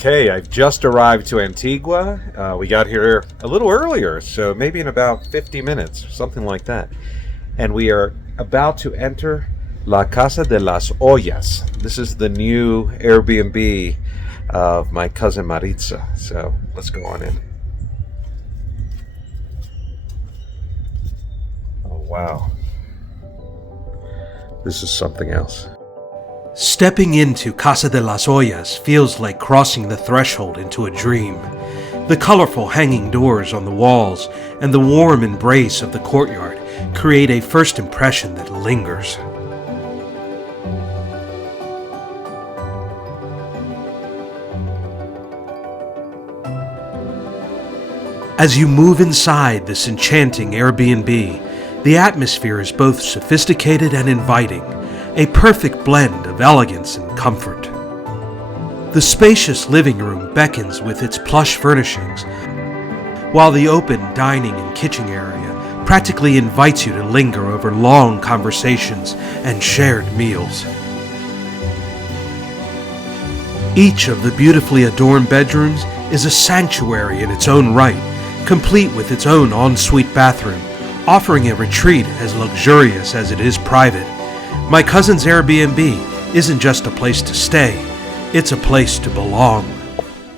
Okay, I've just arrived to Antigua. We got here a little earlier, so maybe in about 50 minutes, something like that. And we are about to enter La Casa de las Ollas. This is the new Airbnb of my cousin Maritza. So let's go on in. Oh, wow. This is something else. Stepping into Casa de las Ollas feels like crossing the threshold into a dream. The colorful hanging doors on the walls and the warm embrace of the courtyard create a first impression that lingers. As you move inside this enchanting Airbnb, the atmosphere is both sophisticated and inviting, a perfect blend of elegance and comfort. The spacious living room beckons with its plush furnishings, while the open dining and kitchen area practically invites you to linger over long conversations and shared meals. Each of the beautifully adorned bedrooms is a sanctuary in its own right, complete with its own ensuite bathroom, offering a retreat as luxurious as it is private. My cousin's Airbnb isn't just a place to stay, it's a place to belong.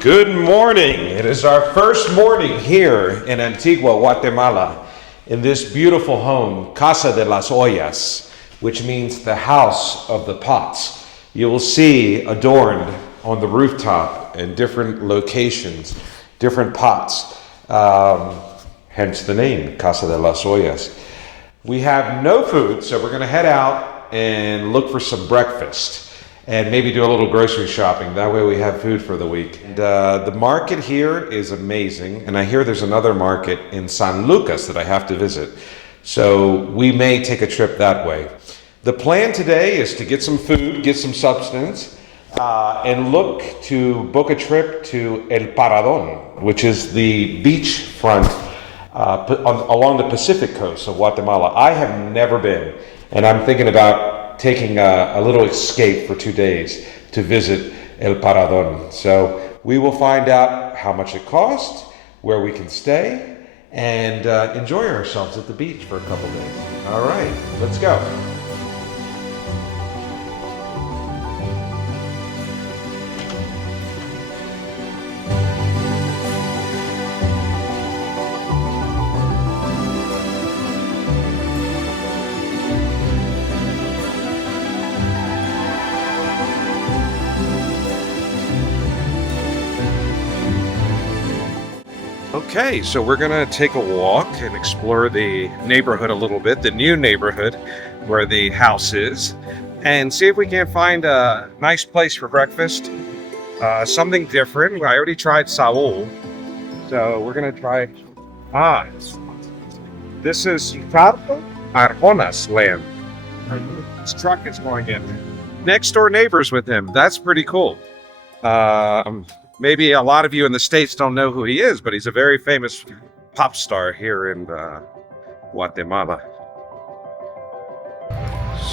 Good morning. It is our first morning here in Antigua, Guatemala, in this beautiful home, Casa de las Ollas, which means the house of the pots. You will see adorned on the rooftop in different locations, different pots, hence the name, Casa de las Ollas. We have no food, so we're going to head out and look for some breakfast and maybe do a little grocery shopping. That way we have food for the week. And, the market here is amazing, and I hear there's another market in San Lucas that I have to visit. So we may take a trip that way. The plan today is to get some food, get some substance, and look to book a trip to El Paradón, which is the beachfront along the Pacific coast of Guatemala. I have never been, and I'm thinking about taking a little escape for 2 days to visit El Paradón. So we will find out how much it costs, where we can stay, and enjoy ourselves at the beach for a couple days. All right, let's go. Okay, so we're gonna take a walk and explore the neighborhood a little bit, the new neighborhood where the house is, and see if we can't find a nice place for breakfast, something different. I already tried Saul, so we're gonna try, this is Ricardo Arjona's land. His truck is going in. Next door neighbors with him, that's pretty cool. Maybe a lot of you in the States don't know who he is, but he's a very famous pop star here in Guatemala.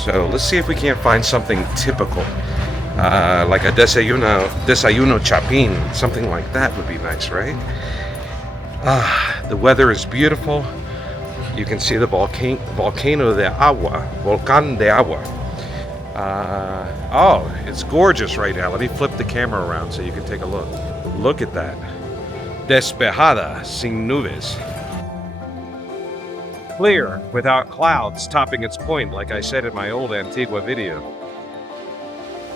So let's see if we can't find something typical, like a desayuno chapin, something like that would be nice, right? The weather is beautiful. You can see the volcano de agua, volcán de agua. Oh, it's gorgeous right now. Let me flip the camera around so you can take a look. Look at that. Despejada, sin nubes. Clear, without clouds topping its point, like I said in my old Antigua video.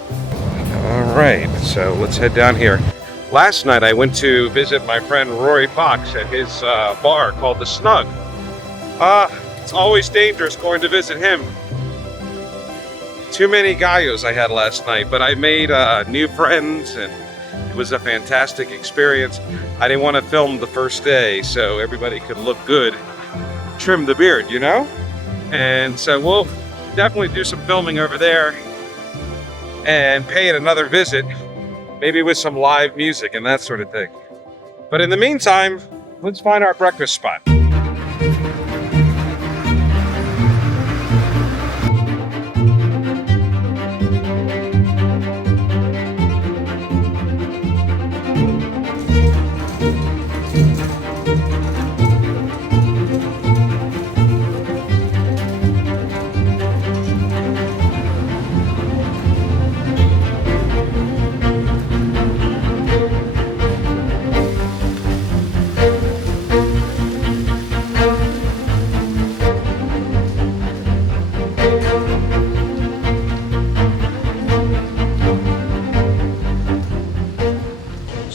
All right, so let's head down here. Last night I went to visit my friend Rory Fox at his bar called The Snug. It's always dangerous going to visit him. Too many gallos I had last night, but I made new friends and it was a fantastic experience. I didn't want to film the first day so everybody could look good, trim the beard, you know? And so we'll definitely do some filming over there and pay it another visit, maybe with some live music and that sort of thing. But in the meantime, let's find our breakfast spot.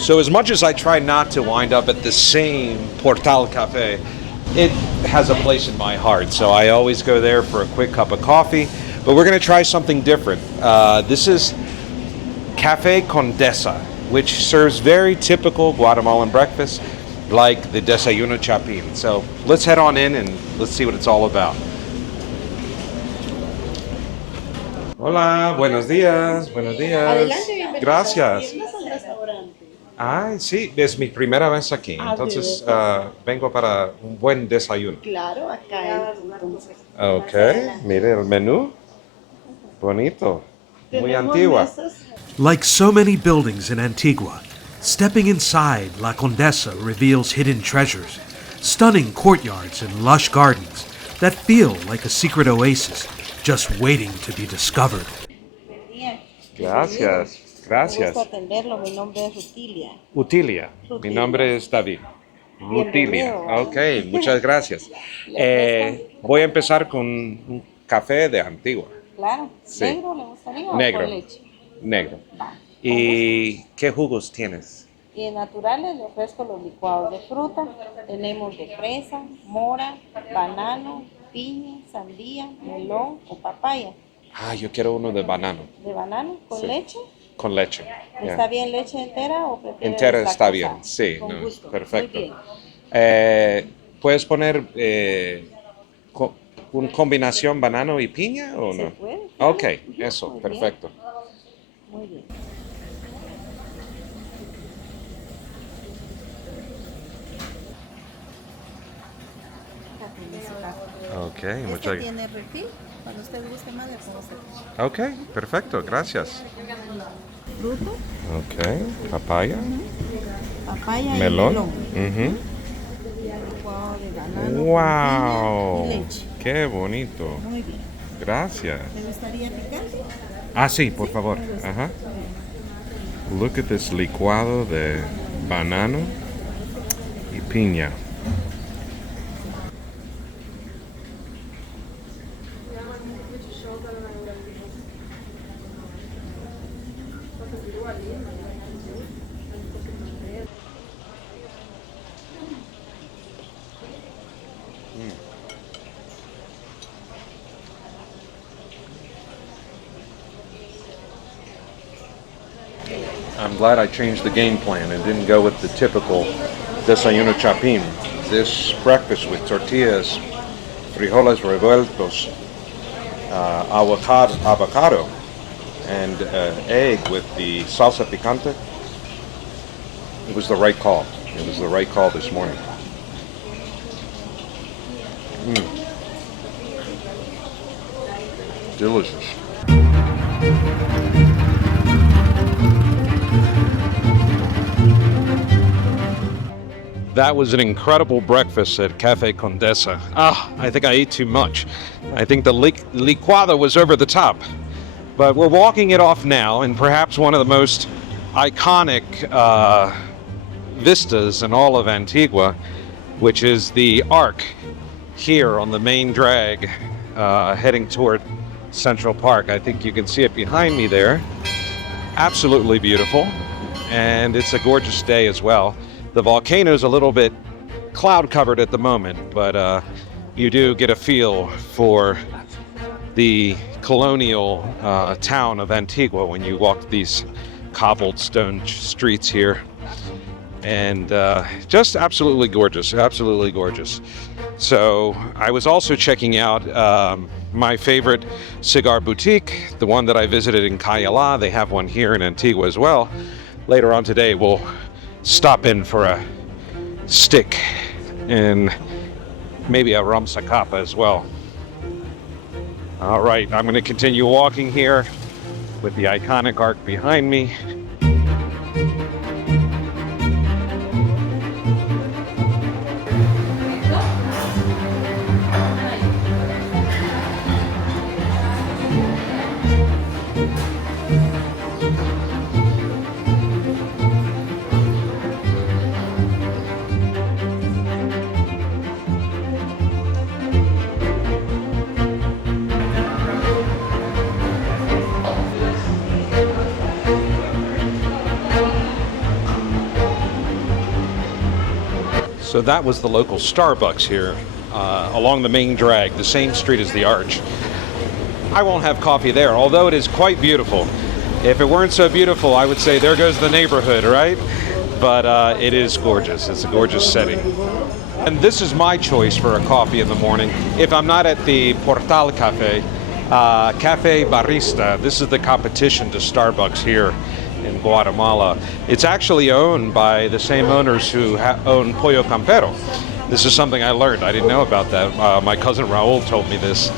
So as much as I try not to wind up at the same Portal Cafe, it has a place in my heart. So I always go there for a quick cup of coffee. But we're going to try something different. This is Cafe Condesa, which serves very typical Guatemalan breakfast, like the desayuno chapin. So let's head on in and let's see what it's all about. Hola, buenos días, buenos días. Adelante, bienvenidos. Gracias. Bienvenidos al restaurante. Ay, sí, es mi primera vez aquí, entonces vengo para un buen desayuno. Claro, acá es entonces. Ok, mire el menú. Bonito. Muy antigua. Like so many buildings in Antigua, stepping inside La Condesa reveals hidden treasures, stunning courtyards and lush gardens that feel like a secret oasis just waiting to be discovered. Gracias, gracias. Me gusta atenderlo, mi nombre es Rutilia. Utilia, mi nombre es David. Rutilia, ok, muchas gracias. Voy a empezar con un café de Antigua. Claro, Sí. ¿negro le gustaría o Negro. con leche? Negro. Va. ¿Y qué jugos tienes? Y en naturales le ofrezco los licuados de fruta. Tenemos de fresa, mora, banano, piña, sandía, melón o papaya. Ah, yo quiero uno de banano, ¿De banano con Sí. leche? con leche. ¿Está Yeah. bien leche entera o prefiere Entera está deslactosada? bien, sí, Con no, gusto. perfecto. Muy bien. ¿Puedes poner una combinación banano y piña o ¿Se no? puede? Ok, Claro. eso, Muy bien. perfecto. Muy bien. Ok, Este muchas tiene refil, cuando usted guste más le podemos hacer. Ok, perfecto, gracias. Fruto, Ok, papaya, papaya melón. y melón. Ujú. Licuado de banano con Wow, piña y leche. qué bonito. Muy bien. Gracias. ¿Le gustaría picante? Ah, sí, por favor. Ajá. Look at this licuado de banano y piña. I'm glad I changed the game plan and didn't go with the typical desayuno chapin. This breakfast with tortillas, frijoles revueltos, avocado, and egg with the salsa picante. It was the right call. It was the right call this morning. Delicious. That was an incredible breakfast at Cafe Condesa. I think I ate too much. I think the licuado was over the top. But we're walking it off now, and perhaps one of the most iconic vistas in all of Antigua, which is the arc here on the main drag heading toward Central Park. I think you can see it behind me there. Absolutely beautiful, and it's a gorgeous day as well. The volcano's a little bit cloud covered at the moment, but you do get a feel for the colonial town of Antigua when you walk these cobblestone streets here. And just absolutely gorgeous, absolutely gorgeous. So I was also checking out my favorite cigar boutique, the one that I visited in Cayala. They have one here in Antigua as well. Later on today, we'll stop in for a stick and maybe a rum sacapa as well. All right, I'm going to continue walking here with the iconic arc behind me. So that was the local Starbucks here along the main drag, the same street as the Arch. I won't have coffee there, although it is quite beautiful. If it weren't so beautiful, I would say there goes the neighborhood, right? But it is gorgeous. It's a gorgeous setting. And this is my choice for a coffee in the morning. If I'm not at the Portal Cafe, Cafe Barista, this is the competition to Starbucks here in Guatemala. It's actually owned by the same owners who own Pollo Campero. This is something I learned. I didn't know about that. My cousin Raul told me this.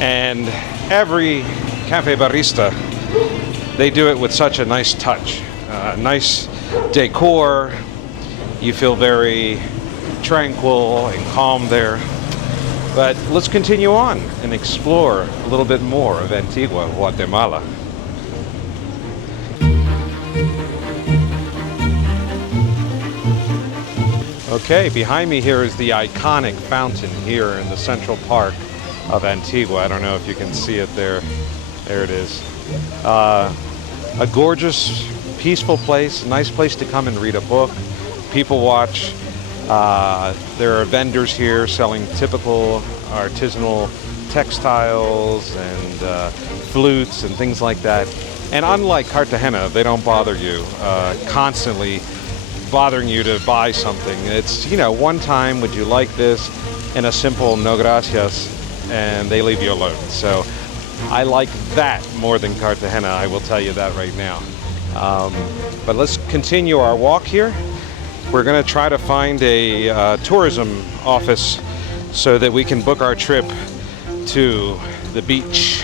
And every Cafe Barista, they do it with such a nice touch. Nice decor. You feel very tranquil and calm there. But let's continue on and explore a little bit more of Antigua Guatemala. Okay, behind me here is the iconic fountain here in the Central Park of Antigua. I don't know if you can see it there. There it is. A gorgeous, peaceful place, nice place to come and read a book, people watch. There are vendors here selling typical artisanal textiles and flutes and things like that. And unlike Cartagena, they don't bother you constantly bothering you to buy something. It's, you know, one time, would you like this? And a simple no gracias, and they leave you alone. So I like that more than Cartagena, I will tell you that right now. But let's continue our walk here. We're going to try to find a tourism office so that we can book our trip to the beach,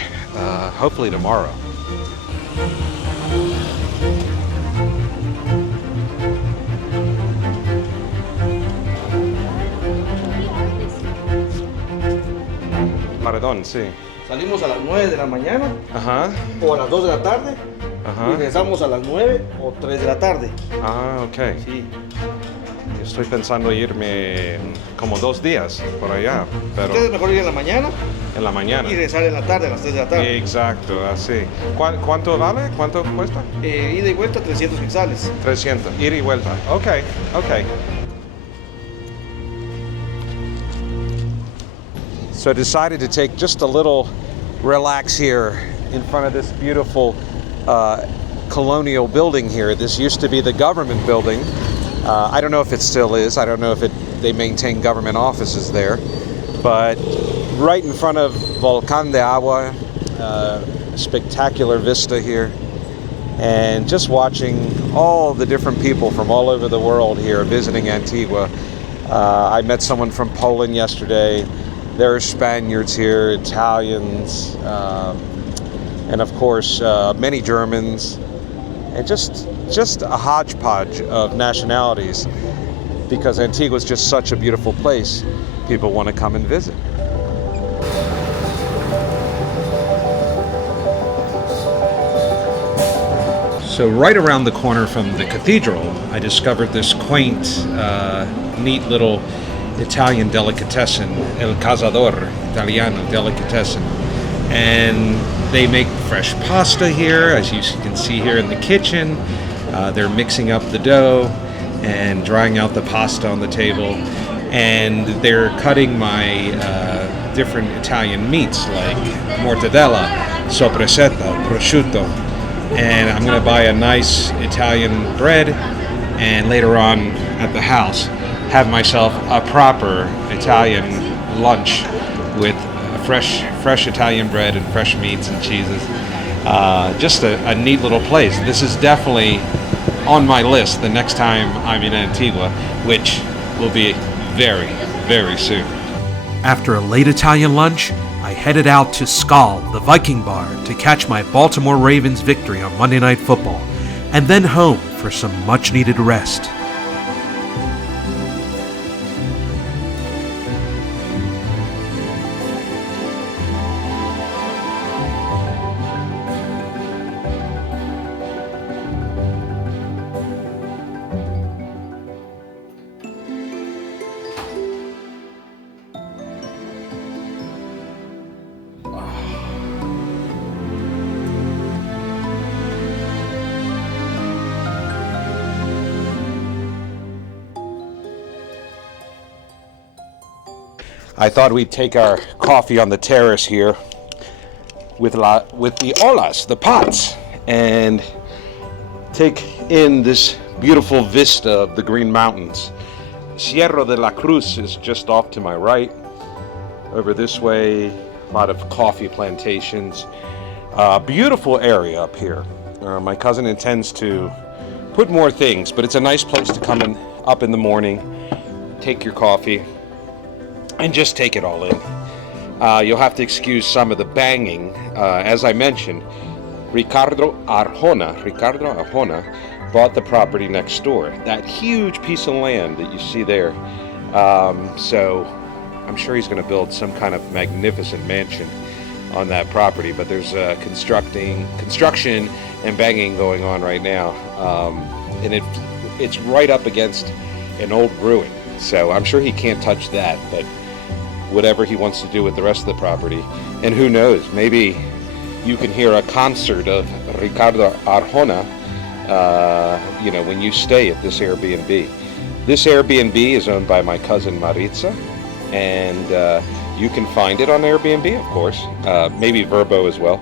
hopefully tomorrow. Perdón, sí. Salimos a las 9 de la mañana Ajá. o a las 2 de la tarde Ajá. y regresamos a las 9 o 3 de la tarde. Ah, ok. Sí. Estoy pensando irme como 2 días por allá, pero Entonces es mejor ir en la mañana en la mañana. y regresar en la tarde, a las 3 de la tarde. Exacto, así. ¿Cuánto vale? ¿Cuánto cuesta? Ida y vuelta 300 quetzales. 300. Ir y vuelta. Ok, ok. So I decided to take just a little relax here in front of this beautiful colonial building here. This used to be the government building. I don't know if it still is. I don't know if they maintain government offices there. But right in front of Volcán de Agua, spectacular vista here. And just watching all the different people from all over the world here visiting Antigua. I met someone from Poland yesterday. There are Spaniards here, Italians, and of course many Germans, and just a hodgepodge of nationalities, because Antigua is just such a beautiful place. People want to come and visit. So right around the corner from the cathedral, I discovered this quaint, neat little Italian delicatessen, El Cazador Italiano Delicatessen. And they make fresh pasta here, as you can see here in the kitchen. They're mixing up the dough and drying out the pasta on the table. And they're cutting my different Italian meats like mortadella, soppressata, prosciutto. And I'm going to buy a nice Italian bread, and later on at the house have myself a proper Italian lunch with fresh Italian bread and fresh meats and cheeses. Just a neat little place. This is definitely on my list the next time I'm in Antigua, which will be very, very soon. After a late Italian lunch, I headed out to Skal, the Viking bar, to catch my Baltimore Ravens victory on Monday Night Football, and then home for some much-needed rest. I thought we'd take our coffee on the terrace here with the olas, the pots, and take in this beautiful vista of the Green Mountains. Sierra de la Cruz is just off to my right. Over this way, a lot of coffee plantations. Beautiful area up here. My cousin intends to put more things, but it's a nice place to come in up in the morning, take your coffee, and just take it all in. You'll have to excuse some of the banging. As I mentioned, Ricardo Arjona bought the property next door. That huge piece of land that you see there. So I'm sure he's going to build some kind of magnificent mansion on that property, but there's construction and banging going on right now. And it's right up against an old ruin. So I'm sure he can't touch that, but whatever he wants to do with the rest of the property. And who knows, maybe you can hear a concert of Ricardo Arjona, when you stay at this Airbnb. This Airbnb is owned by my cousin Maritza, and you can find it on Airbnb, of course, maybe Verbo as well.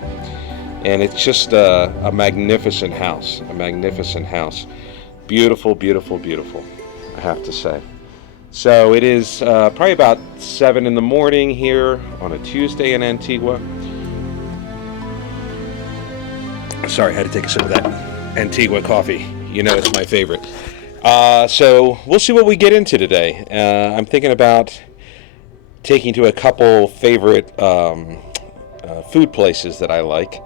And it's just a magnificent house, Beautiful, beautiful, beautiful, I have to say. So it is probably about 7 in the morning here on a Tuesday in Antigua. Sorry, I had to take a sip of that Antigua coffee. You know it's my favorite. So we'll see what we get into today. I'm thinking about taking to a couple favorite food places that I like.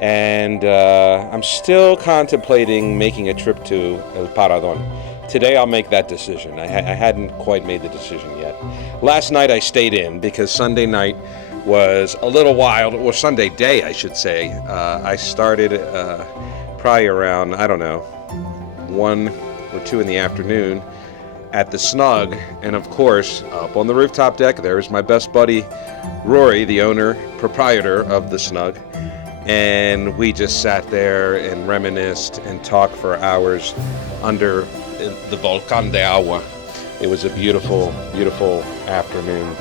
And I'm still contemplating making a trip to El Paradon. Today I'll make that decision. I hadn't quite made the decision yet. Last night I stayed in because Sunday night was a little wild, or Sunday day I should say. I started probably around, 1 or 2 in the afternoon at the Snug, and of course up on the rooftop deck there's my best buddy Rory, the proprietor of the Snug, and we just sat there and reminisced and talked for hours under the Volcán de Agua. It was a beautiful, beautiful afternoon.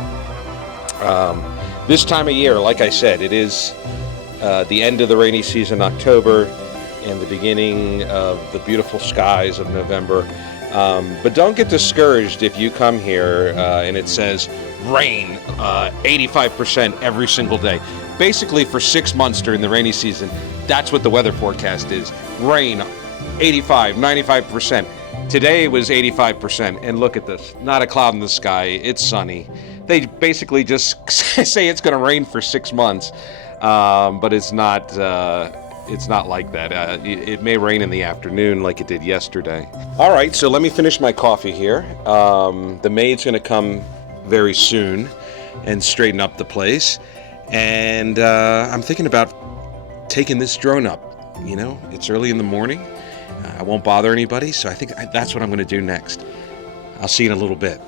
This time of year, like I said, it is the end of the rainy season, October, and the beginning of the beautiful skies of November. But don't get discouraged if you come here and it says rain 85% every single day. Basically, for 6 months during the rainy season, that's what the weather forecast is. Rain 85, 95%. Today was 85%, and look at this. Not a cloud in the sky. It's sunny. They basically just say it's going to rain for 6 months, but it's not like that. It may rain in the afternoon like it did yesterday. All right, so let me finish my coffee here. The maid's going to come very soon and straighten up the place. And I'm thinking about taking this drone up. It's early in the morning. I won't bother anybody, so I think that's what I'm going to do next. I'll see you in a little bit.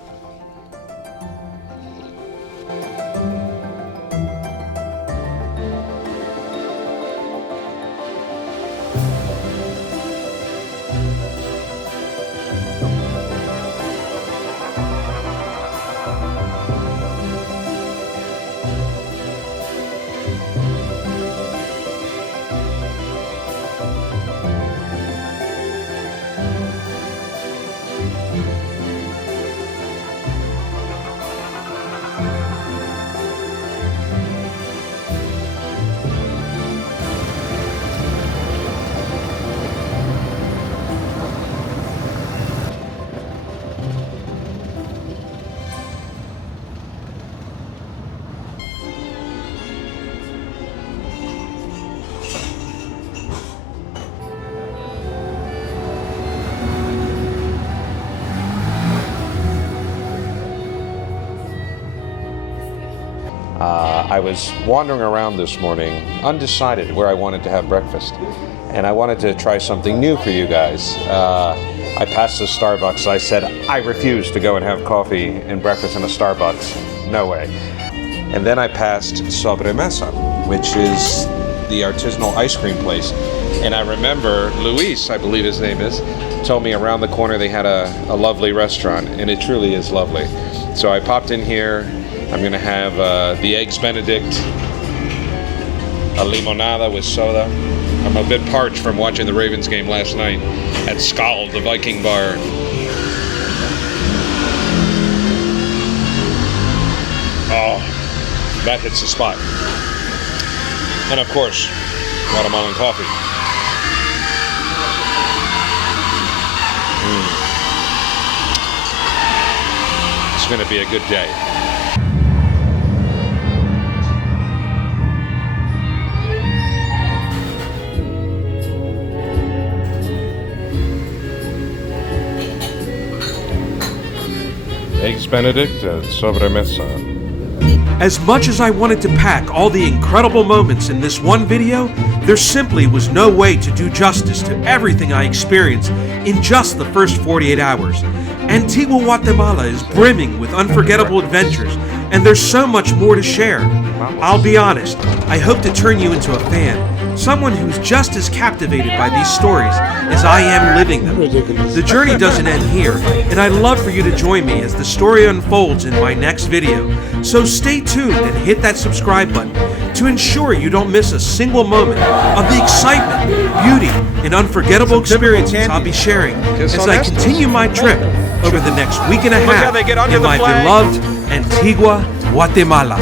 I was wandering around this morning, undecided where I wanted to have breakfast, and I wanted to try something new for you guys. I passed the Starbucks. I said, I refuse to go and have coffee and breakfast in a Starbucks. No way. And then I passed Sobremesa, which is the artisanal ice cream place. And I remember Luis, I believe his name is, told me around the corner they had a lovely restaurant, and it truly is lovely. So I popped in here, I'm gonna have the Eggs Benedict, a limonada with soda. I'm a bit parched from watching the Ravens game last night at Skald, the Viking bar. Oh, that hits the spot. And of course, Guatemalan coffee. It's gonna be a good day. Eggs Benedict and sobremesa. As much as I wanted to pack all the incredible moments in this one video, there simply was no way to do justice to everything I experienced in just the first 48 hours. Antigua Guatemala is brimming with unforgettable adventures, and there's so much more to share. I'll be honest, I hope to turn you into a fan, someone who's just as captivated by these stories as I am living them. The journey doesn't end here, and I'd love for you to join me as the story unfolds in my next video. So stay tuned and hit that subscribe button to ensure you don't miss a single moment of the excitement, beauty, and unforgettable experiences I'll be sharing as I continue my trip over the next week and a half in my beloved Antigua Guatemala.